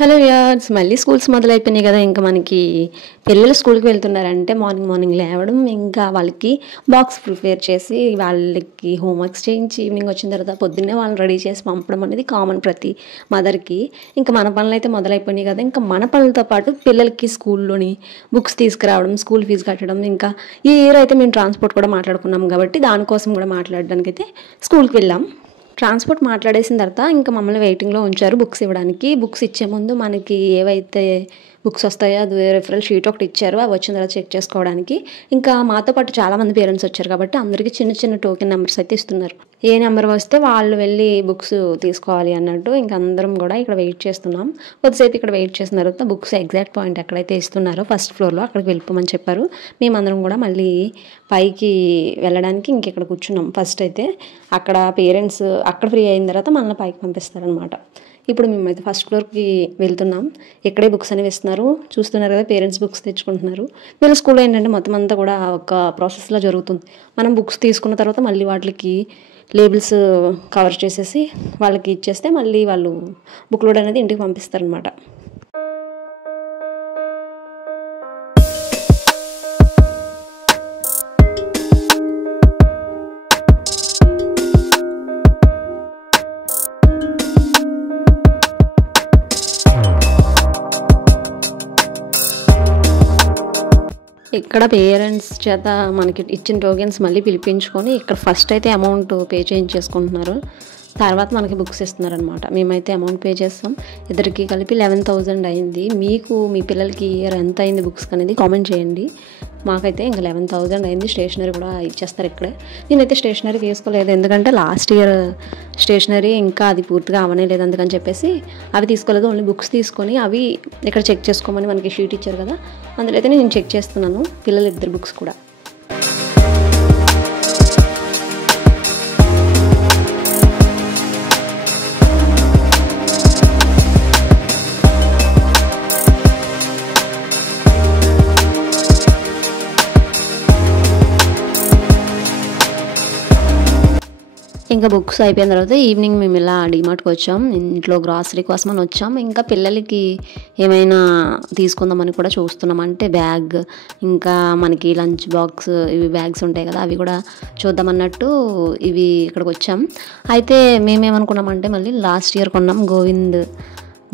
Hello yards మళ్ళీ schools మొదలైపోయినాయి కదా. ఇంకా మనకి పిల్లలు స్కూల్కి వెళ్తున్నారంటే మార్నింగ్ లేవడం, ఇంకా వాళ్ళకి బాక్స్ ప్రిపేర్ చేసి వాళ్ళకి హోంవర్క్స్ చేయించి ఈవినింగ్ వచ్చిన తర్వాత పొద్దున్నే వాళ్ళని రెడీ చేసి పంపడం అనేది కామన్ ప్రతి మదర్కి. ఇంకా మన పనులు అయితే మొదలైపోయినాయి కదా. ఇంకా మన పనులతో పాటు పిల్లలకి స్కూల్లోని బుక్స్ తీసుకురావడం, స్కూల్ ఫీజు కట్టడం, ఇంకా ఈ ఇయర్ అయితే మేము ట్రాన్స్పోర్ట్ కూడా మాట్లాడుకున్నాం కాబట్టి దానికోసం కూడా మాట్లాడడానికి అయితే స్కూల్కి వెళ్ళాం. ట్రాన్స్పోర్ట్ మాట్లాడేసిన తర్వాత ఇంకా మమ్మల్ని వెయిటింగ్లో ఉంచారు బుక్స్ ఇవ్వడానికి. బుక్స్ ఇచ్చే ముందు మనకి ఏవైతే బుక్స్ వస్తాయో అది రెఫరల్ షీట్ ఒకటి ఇచ్చారు. అవి వచ్చిన తర్వాత చెక్ చేసుకోవడానికి. ఇంకా మాతో పాటు చాలామంది పేరెంట్స్ వచ్చారు కాబట్టి అందరికీ చిన్న చిన్న టోకెన్ నెంబర్స్ అయితే ఇస్తున్నారు. ఏ నెంబర్ వస్తే వాళ్ళు వెళ్ళి బుక్స్ తీసుకోవాలి అన్నట్టు. ఇంకా అందరం కూడా ఇక్కడ వెయిట్ చేస్తున్నాం. కొద్దిసేపు ఇక్కడ వెయిట్ చేసిన తర్వాత బుక్స్ ఎగ్జాక్ట్ పాయింట్ ఎక్కడైతే ఇస్తున్నారో ఫస్ట్ ఫ్లోర్లో అక్కడికి వెళ్ళిపోమని చెప్పారు. మేమందరం కూడా మళ్ళీ పైకి వెళ్ళడానికి ఇంకెక్కడ కూర్చున్నాం. ఫస్ట్ అయితే అక్కడ పేరెంట్స్ అక్కడ ఫ్రీ అయిన తర్వాత మనల్ని పైకి పంపిస్తారనమాట. ఇప్పుడు మేమైతే ఫస్ట్ ఫ్లోర్కి వెళ్తున్నాం. ఇక్కడే బుక్స్ అనేవి ఇస్తున్నారు. చూస్తున్నారు కదా, పేరెంట్స్ బుక్స్ తెచ్చుకుంటున్నారు. వీళ్ళ స్కూల్లో ఏంటంటే మొత్తం అంతా కూడా ఒక ప్రాసెస్లో జరుగుతుంది. మనం బుక్స్ తీసుకున్న తర్వాత మళ్ళీ వాటికి లేబుల్స్ కవర్ చేసేసి వాళ్ళకి ఇచ్చేస్తే మళ్ళీ వాళ్ళు బుక్ లోడ్ అనేది ఇంటికి పంపిస్తారనమాట. ఇక్కడ పేరెంట్స్ చేత మనకి ఇచ్చిన టోకెన్స్ మళ్ళీ పిలిపించుకొని ఇక్కడ ఫస్ట్ అయితే అమౌంట్ పే చేయించేసుకుంటున్నారు. తర్వాత మనకి బుక్స్ ఇస్తున్నారనమాట. మేమైతే అమౌంట్ పే చేస్తాం. ఇద్దరికి కలిపి 11,000 అయింది. మీకు మీ పిల్లలకి ఇయర్ ఎంత అయింది బుక్స్ అనేది కామెంట్ చేయండి. మాకైతే ఇంకా 11,000 అయింది. స్టేషనరీ కూడా ఇచ్చేస్తారు ఇక్కడే. నేనైతే స్టేషనరీ తీసుకోలేదు, ఎందుకంటే లాస్ట్ ఇయర్ స్టేషనరీ ఇంకా అది పూర్తిగా అవనేలేదు, అందుకని చెప్పేసి అవి తీసుకోలేదు. ఓన్లీ బుక్స్ తీసుకొని అవి ఇక్కడ చెక్ చేసుకోమని మనకి షీట్ ఇచ్చారు కదా, అందులో అయితే నేను చెక్ చేస్తున్నాను పిల్లల ఇద్దరు బుక్స్ కూడా. ఇంకా బుక్స్ అయిపోయిన తర్వాత ఈవినింగ్ మేము ఇలా డిమార్ట్కి వచ్చాం. ఇంట్లో గ్రాసరీ కోసం అని వచ్చాం. ఇంకా పిల్లలకి ఏమైనా తీసుకుందామని కూడా చూస్తున్నాం. అంటే బ్యాగ్, ఇంకా మనకి లంచ్ బాక్స్, ఇవి బ్యాగ్స్ ఉంటాయి కదా, అవి కూడా చూద్దామన్నట్టు ఇవి ఇక్కడికి వచ్చాం. అయితే మేమేమనుకున్నామంటే మళ్ళీ లాస్ట్ ఇయర్ కొన్నాం గోవింద్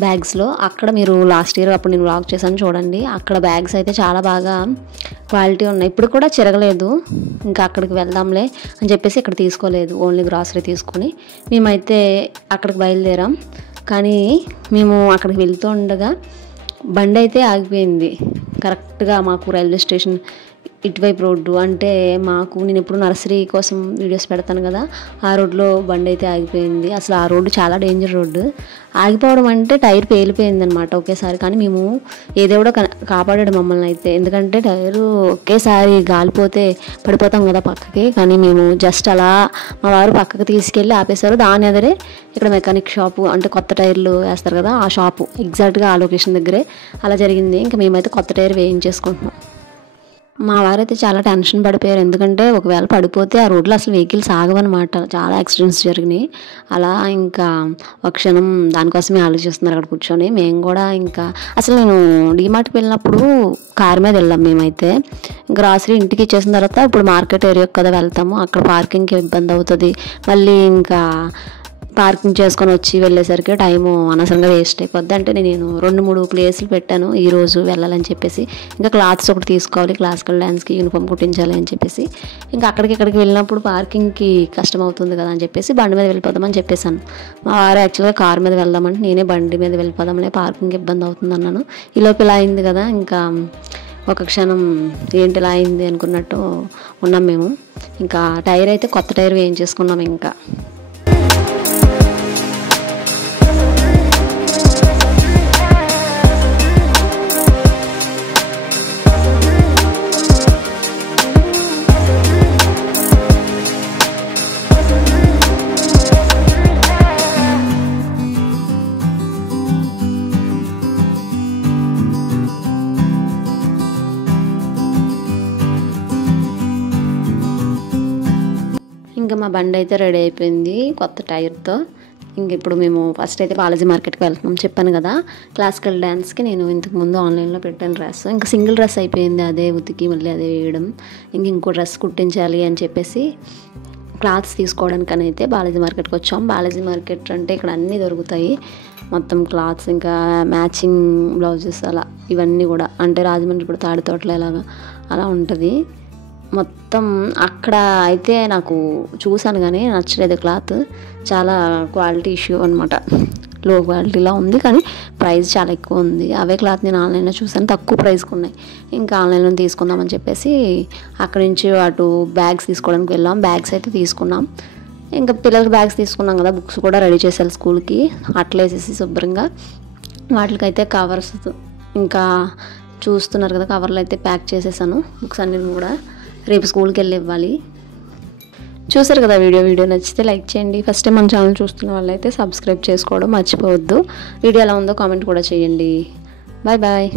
బ్యాగ్స్లో. అక్కడ మీరు లాస్ట్ ఇయర్ అప్పుడు నేను వ్లాగ్ చేశాను చూడండి. అక్కడ బ్యాగ్స్ అయితే చాలా బాగా క్వాలిటీ ఉన్నాయి. ఇప్పుడు కూడా చిరగలేదు. ఇంకా అక్కడికి వెళ్దాంలే అని చెప్పేసి ఇక్కడ తీసుకోలేదు, ఓన్లీ గ్రాసరీ తీసుకొని మేమైతే అక్కడికి బయలుదేరాం. కానీ మేము అక్కడికి వెళ్తూ ఉండగా బండి అయితే ఆగిపోయింది. కరెక్ట్గా మాకు రైల్వే స్టేషన్ ఇటువైపు రోడ్డు, అంటే మాకు నేను ఎప్పుడు నర్సరీ కోసం వీడియోస్ పెడతాను కదా, ఆ రోడ్లో బండి అయితే ఆగిపోయింది. అసలు ఆ రోడ్డు చాలా డేంజర్ రోడ్డు. ఆగిపోవడం అంటే టైర్ పేలిపోయింది అనమాట ఒకేసారి. కానీ మేము ఏదేవిడో కాపాడాడు మమ్మల్ని అయితే, ఎందుకంటే టైరు ఒకేసారి గాలిపోతే పడిపోతాం కదా పక్కకి. కానీ మేము జస్ట్ అలా మా వారు పక్కకి తీసుకెళ్ళి ఆపేశారు. దాని ఎదురే ఇక్కడ మెకానిక్ షాపు, అంటే కొత్త టైర్లు వేస్తారు కదా, ఆ షాపు ఎగ్జాక్ట్గా ఆ లొకేషన్ దగ్గరే అలా జరిగింది. ఇంకా మేమైతే కొత్త టైర్ వేయించేసుకుంటున్నాం. మా వారైతే చాలా టెన్షన్ పడిపోయారు, ఎందుకంటే ఒకవేళ పడిపోతే ఆ రోడ్లో అసలు వెహికల్స్ ఆగవన్నమాట. చాలా యాక్సిడెంట్స్ జరిగినాయి. అలా ఇంకా ఒక క్షణం దానికోసమే ఆలోచిస్తున్నారు అక్కడ కూర్చొని. మేము కూడా ఇంకా అసలు నేను డీమార్ట్కి వెళ్ళినప్పుడు కారు మీద వెళ్ళాం మేమైతే. గ్రాసరీ ఇంటికి ఇచ్చేసిన తర్వాత ఇప్పుడు మార్కెట్ ఏరియాకి కదా వెళ్తాము, అక్కడ పార్కింగ్కి ఇబ్బంది అవుతుంది. మళ్ళీ ఇంకా పార్కింగ్ చేసుకొని వచ్చి వెళ్ళేసరికి టైము అనవసరంగా వేస్ట్ అయిపోద్ది. అంటే నేను 2-3 ప్లేసులు పెట్టాను ఈరోజు వెళ్ళాలని చెప్పేసి. ఇంకా క్లాత్స్ ఒకటి తీసుకోవాలి, క్లాసికల్ డ్యాన్స్కి యూనిఫామ్ కుట్టించాలి అని చెప్పేసి. ఇంకా ఇక్కడికి వెళ్ళినప్పుడు పార్కింగ్కి కష్టం అవుతుంది కదా అని చెప్పేసి బండి మీద వెళ్ళిపోదామని చెప్పేశాను. మా వారు యాక్చువల్గా కారు మీద వెళ్దామంటే నేనే బండి మీద వెళ్ళిపోదాంలే, పార్కింగ్ ఇబ్బంది అవుతుంది అన్నాను. ఈలోపు ఇలా అయింది కదా, ఇంకా ఒక క్షణం ఏంటి ఇలా అయింది అనుకున్నట్టు ఉన్నాం మేము. ఇంకా టైర్ అయితే కొత్త టైర్ వేయించేసుకున్నాం. ఇంకా ఇంకా మా బండి అయితే రెడీ అయిపోయింది కొత్త టైర్తో. ఇంక ఇప్పుడు మేము ఫస్ట్ అయితే బాలాజీ మార్కెట్కి వెళ్తున్నాం చెప్పాను కదా. క్లాసికల్ డ్యాన్స్కి నేను ఇంతకుముందు ఆన్లైన్లో పెట్టాను డ్రెస్. ఇంకా సింగిల్ డ్రెస్ అయిపోయింది, అదే ఉతికి మళ్ళీ అదే వేయడం. ఇంకో డ్రెస్ కుట్టించాలి అని చెప్పేసి క్లాత్స్ తీసుకోవడానికని అయితే బాలాజీ మార్కెట్కి వచ్చాం. బాలాజీ మార్కెట్ అంటే ఇక్కడ అన్నీ దొరుకుతాయి, మొత్తం క్లాత్స్ ఇంకా మ్యాచింగ్ బ్లౌజెస్ అలా ఇవన్నీ కూడా. అంటే రాజమండ్రి ఇప్పుడు తాడితోటలో ఎలాగా అలా ఉంటుంది మొత్తం. అక్కడ అయితే నాకు చూశాను కానీ నచ్చలేదు క్లాత్, చాలా క్వాలిటీ ఇష్యూ అనమాట, లో క్వాలిటీలో ఉంది కానీ ప్రైస్ చాలా ఎక్కువ ఉంది. అవే క్లాత్ నేను ఆన్లైన్లో చూసాను, తక్కువ ప్రైస్కి ఉన్నాయి. ఇంకా ఆన్లైన్లో తీసుకుందామని చెప్పేసి అక్కడి నుంచి అటు బ్యాగ్స్ తీసుకోవడానికి వెళ్ళాం. బ్యాగ్స్ అయితే తీసుకున్నాం. ఇంకా పిల్లలకి బ్యాగ్స్ తీసుకున్నాం కదా, బుక్స్ కూడా రెడీ చేసారు స్కూల్కి. అట్లా వేసేసి శుభ్రంగా వాటికైతే కవర్స్ ఇంకా చూస్తున్నారు కదా, కవర్లు అయితే ప్యాక్ చేసేసాను. బుక్స్ అన్నీ కూడా రేపు స్కూల్కి వెళ్ళి ఇవ్వాలి. చూసారు కదా వీడియో నచ్చితే లైక్ చేయండి. ఫస్ట్ టైం మన ఛానల్ చూస్తున్న వాళ్ళైతే సబ్స్క్రైబ్ చేసుకోవడం మర్చిపోవద్దు. వీడియో ఎలా ఉందో కామెంట్ కూడా చేయండి. Bye bye.